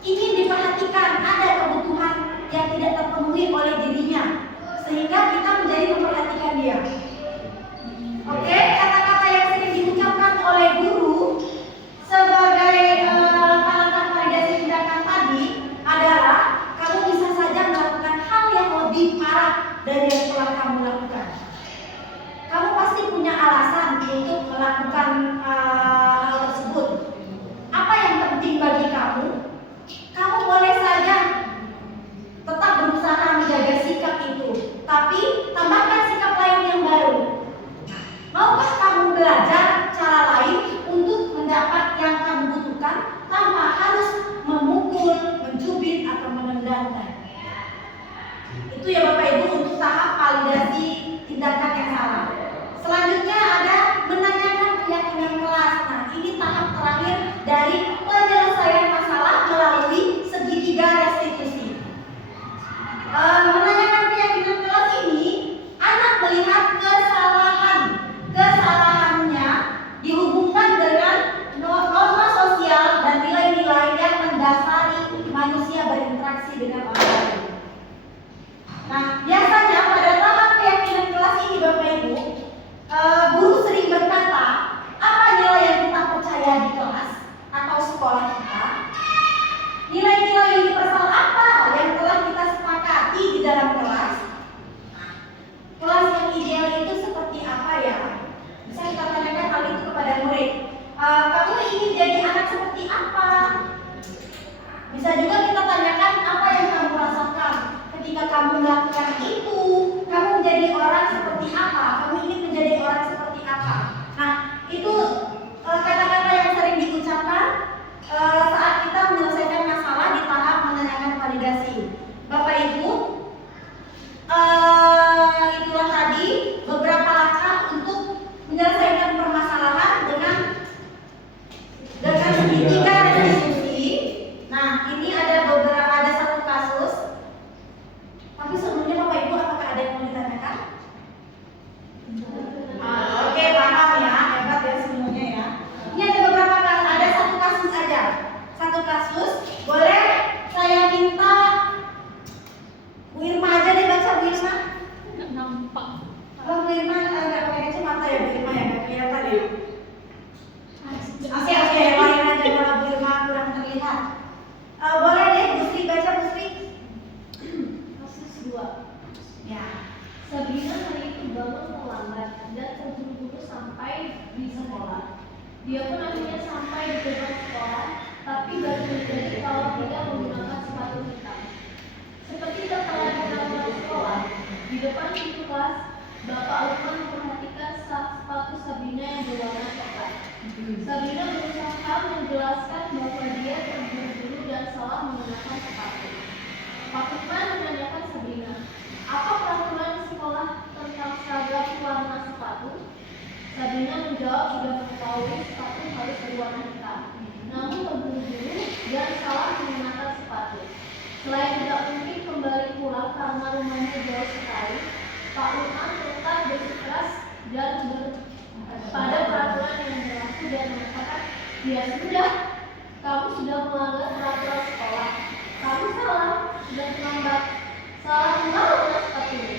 ingin diperhatikan, ada kebutuhan yang tidak terpenuhi oleh dirinya, sehingga kita menjadi memperhatikan dia. Oke, kata-kata yang sering diucapkan oleh guru sebagai langkah-langkah validasi tindakan tadi adalah kamu bisa saja melakukan hal yang lebih parah dari yang telah kamu lakukan. Kamu pasti punya alasan untuk melakukan hal tersebut. Apa yang penting bagi kamu? Kamu boleh saja tetap berusaha menjaga sikap itu, tapi tambahkan sikap lain yang baru. Maukah kamu belajar cara lain untuk mendapat yang kamu butuhkan tanpa harus memukul, mencubit, atau menendangkan? Itu ya Bapak Ibu untuk tahap validasi tindakan yang salah. Selanjutnya ada menanyakan keyakinan kelas. Nah, ini tahap terakhir dari penyelesaian masalah melalui segitiga restitusi. Menanyakan keyakinan kelas ini, anak melihat kesalahannya dihubungkan dengan norma sosial dan nilai-nilai yang mendasari manusia berinteraksi dengan orang lain. Nah, biasanya pada tahap keyakinan kelas ini Bapak Ibu, guru sering berkata, apa nilai yang kita percaya di kelas atau sekolah kita? Nilai-nilai universal apa yang telah kita sepakati di dalam kelas? Kelas yang ideal itu seperti apa ya? Bisa kita tanyakan hal itu kepada murid. Kamu ingin jadi anak seperti apa? Bisa juga kita tanyakan apa yang kamu rasakan ketika kamu melakukan itu. Kamu menjadi orang seperti apa? Kamu ingin menjadi orang seperti apa? Nah, itu kata-kata yang sering diucapkan saat kita menyelesaikan masalah di tahap menanyakan validasi. Bapak Ibu, itulah tadi beberapa langkah untuk menyelesaikan permasalahan dengan segitiga restitusi. Nah, ini ada satu kasus. Tapi sebelumnya Bapak Ibu, apakah ada yang mau ditanyakan? Oke, paham ya, hebat ya semuanya ya. Ini ada beberapa kasus, ada satu kasus aja. Satu kasus, boleh saya minta Bu Irma aja deh baca, Bu Irma. Nggak nampak. Kalau Bu Irma nggak pakai kacamata ya, Bu Irma ya, nggak kelihatan ya. Oke, lain aja kalau Bu Irma kurang terlihat. Boleh deh, Bu Sri baca, Bu Sri. Kasus 2. Ya. Sabrina hari itu bangun terlambat dan terburu-buru sampai di sekolah. Dia pun akhirnya sampai di gerbang sekolah, tapi baru terjadi kalau tidak menggunakan sepatu hitam. Seperti setelah berangkat sekolah, di depan pintu kelas, Bapak Lukman memperhatikan sepatu Sabrina yang berwarna coklat. Sabrina berusaha menjelaskan bahwa dia terburu-buru dan salah menggunakan sepatu. Pak Lukman menanyakan Sabrina, apa peraturan sekolah tentang seragam warna sepatu? Sabrina menjawab sudah mengetahui sepatu harus berwarna hitam, namun terburu-buru dan salah menggunakan sepatu. Selain tidak mungkin kembali pulang karena rumahnya jauh sekali, Pak Lukman tetap bersikeras dan pada peraturan yang berlaku dan mengatakan, ya sudah, kamu sudah melanggar peraturan sekolah. Kamu salah, sudah terlambat. Salah pula buka sepatunya.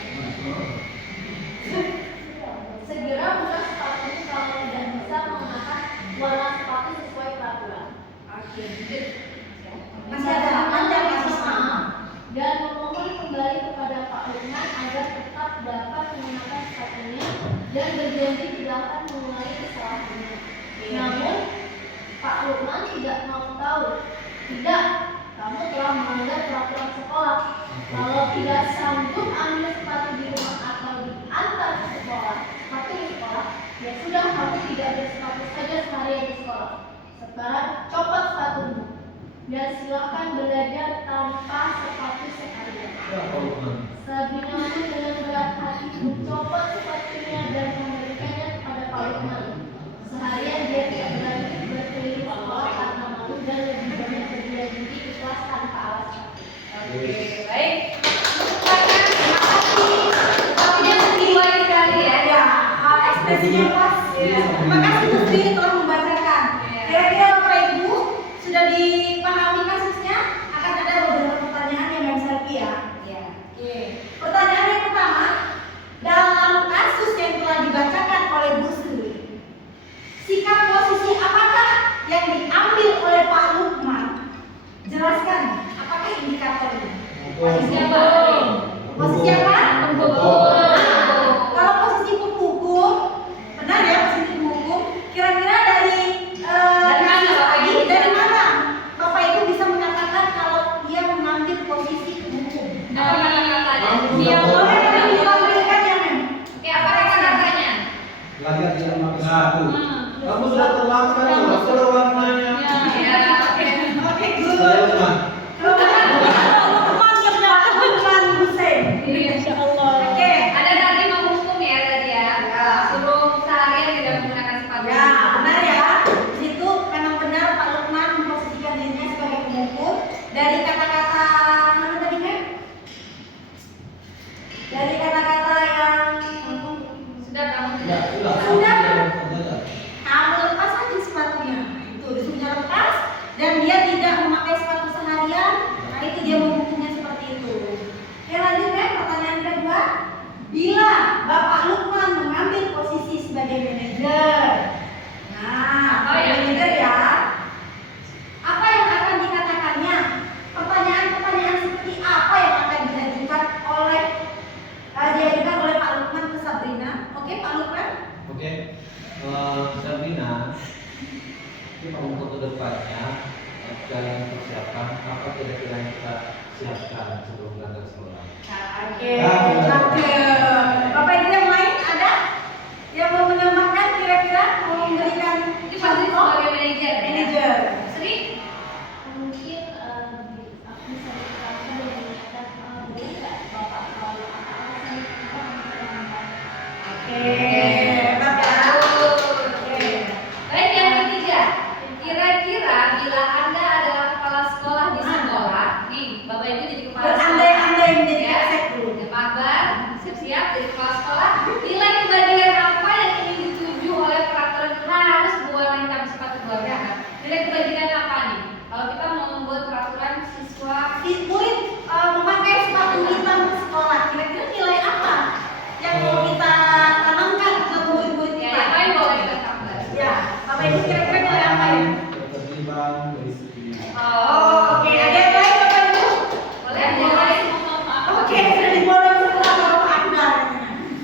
Segera buka sepatunya kalau tidak bisa menggunakan Masih ada panjang kasusnya. Dan memohon kembali kepada Pak Lukman agar tetap dapat menggunakan sepatunya dan berjanji tidak akan mengulangi kesalahannya. Namun Pak Lukman tidak mau tahu. Tidak, kamu telah melanggar peraturan sekolah. Kalau tidak sanggup ambil sepatu di rumah atau diantar ke sekolah, sepatu di sekolah, ya sudah, kamu tidak bersepatu saja seharian di sekolah. Sekarang copot sepatumu dan silakan belajar tanpa sepatu seharian. Sabrina pun dengan berat hati mencopot sepatunya dan memberikannya kepada Pak Lukman. Seharian dia tidak berani berkeliling sekolah karena malu dan lebih banyak berdiam diri di kelas tanpa alasan. Oke, baik. Terima kasih. Waktunya sesuai sekali ya. Ya, ekspresinya pas. Terima kasih Bu Sri telah membacakan. Kira-kira Bapak Ibu sudah dipahami kasusnya? Akan ada beberapa pertanyaan yang Mbak Selvi ya. Ya. Oke. Pertanyaan yang pertama, dalam kasus yang telah dibacakan oleh Bu Sri, sikap posisi apakah yang diambil oleh Pak Lukman? Jelaskan, apakah indikatornya? Posisi apa? Posisi apa? Nah, kalau posisi penghukum, benar ya posisi penghukum. Kira-kira dari kasus tadi, dari mana Bapak Ibu bisa mengatakan kalau dia mengambil posisi penghukum? Dia boleh ditampilkan ya, Mem? Oke, apa kata-katanya? Belajar tidak memakai sepatu. Kamu sudah terlambat loh, kalau warnanya. Ya, oke. Oke, good. Saya Lukman. Oke, Ada tadi menghukum ya tadi ya. Suruh seharian tidak menggunakan sepatu. ya benar ya. Di situ memang benar Pak Lukman memposisikan dirinya sebagai penghukum dari kata-kata mana tadi Mem? Dari kata-kata yang Sudah kamu Ya, tidak. sudah. kamu lepas aja sepatunya. Itu disuruhnya lepas dan dia tidak memakai sepatu seharian. Nah itu dia menghukumnya seperti itu. Oke lanjut Mem, pertanyaan kedua. Bila Bapak Lukman mengambil posisi sebagai manajer, nah manajer ya, apa yang akan dikatakannya? Pertanyaan-pertanyaan seperti apa yang akan diajukan oleh Pak Lukman ke Sabrina? Oke Pak Lukman? Oke, Sabrina, kita untuk kedepannya dalam persiapan apa kira-kira yang kita siapkan sebelum berangkat sekolah? Oke, cakep. Bapak Ibu yang lain ada yang mau menambahkan kira-kira mau memberikan Ini pasti sebagai manajer. manajer? Sri? Mungkin aku bisa berkata dan mengingatkan boleh nggak Bapak kalau alasan kita menjalankan. Oke, Bapak. Oke. Baik, yang ketiga. Kira-kira bila Anda adalah kepala sekolah di sekolah, nih Bapak Ibu jadi kepala sekolah. Berandai-andai menjadi Ya. kasek dulu. Ya, Mabar, siap-siap jadi kepala sekolah. Nilai kebajikan apa yang ingin dituju oleh peraturan harus berwarna hitam sepatu keluarga? Nilai kebajikan apa nih? Kalau kita mau membuat peraturan siswa Si murid memakai sepatu hitam ke sekolah, kira-kira nilai apa yang mau kita tanamkan ke murid-murid ya, kita? yang lain boleh kita tambah. Ya, Bapak Ibu kira-kira nilai apa ya? Ketertiban, disiplin. Oh, oke, ada yang lain Bapak Ibu? Boleh ada yang lain? Oke, sudah dimulai setelah Bapak Akbar.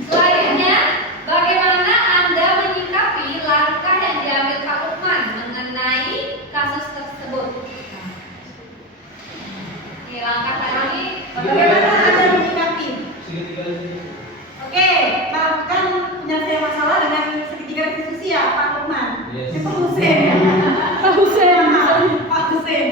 Selanjutnya, bagaimana Anda menyikapi langkah yang diambil Pak Lukman mengenai kasus tersebut? Oke, langkah tadi Bagaimana Anda menyikapi? Segitiga di sini. Oke, melakukan penyelesaian masalah dengan segitiga restitusi ya, Pak Lukman. Yes. Pak Husin. Pak Husin. Pak Husin.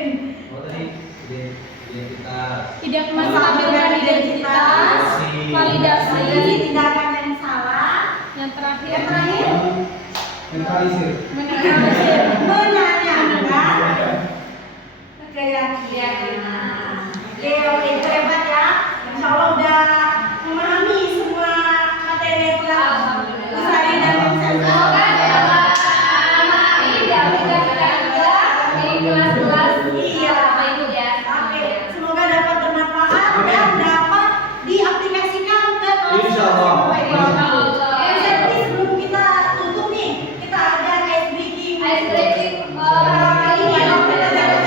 Oh tadi identitas. Tidak Menstabilkan identitas, validasi, tindakan yang salah, yang terakhir yang terakhir Mentalisir. menanyakan keyakinan. Oke, itu hebat ya. Insya Allah udah memahami semua materi yang telah Alhamdulillah. Bu Sari dan Bu Selvi. Semoga dapat memahami diaplikasikan juga di kelas-kelas Iya. Bapak Ibu ya. Oke, semoga dapat bermanfaat dan dapat diaplikasikan ke kelas. Insya Allah. Bapak Ibu. Insya Allah. Yang Selvi, sebelum kita tutup nih, kita ada ice breaking. Ice breaking. Ini ya, kita ada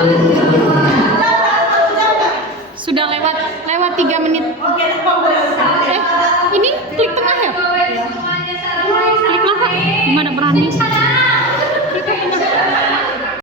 Aduh.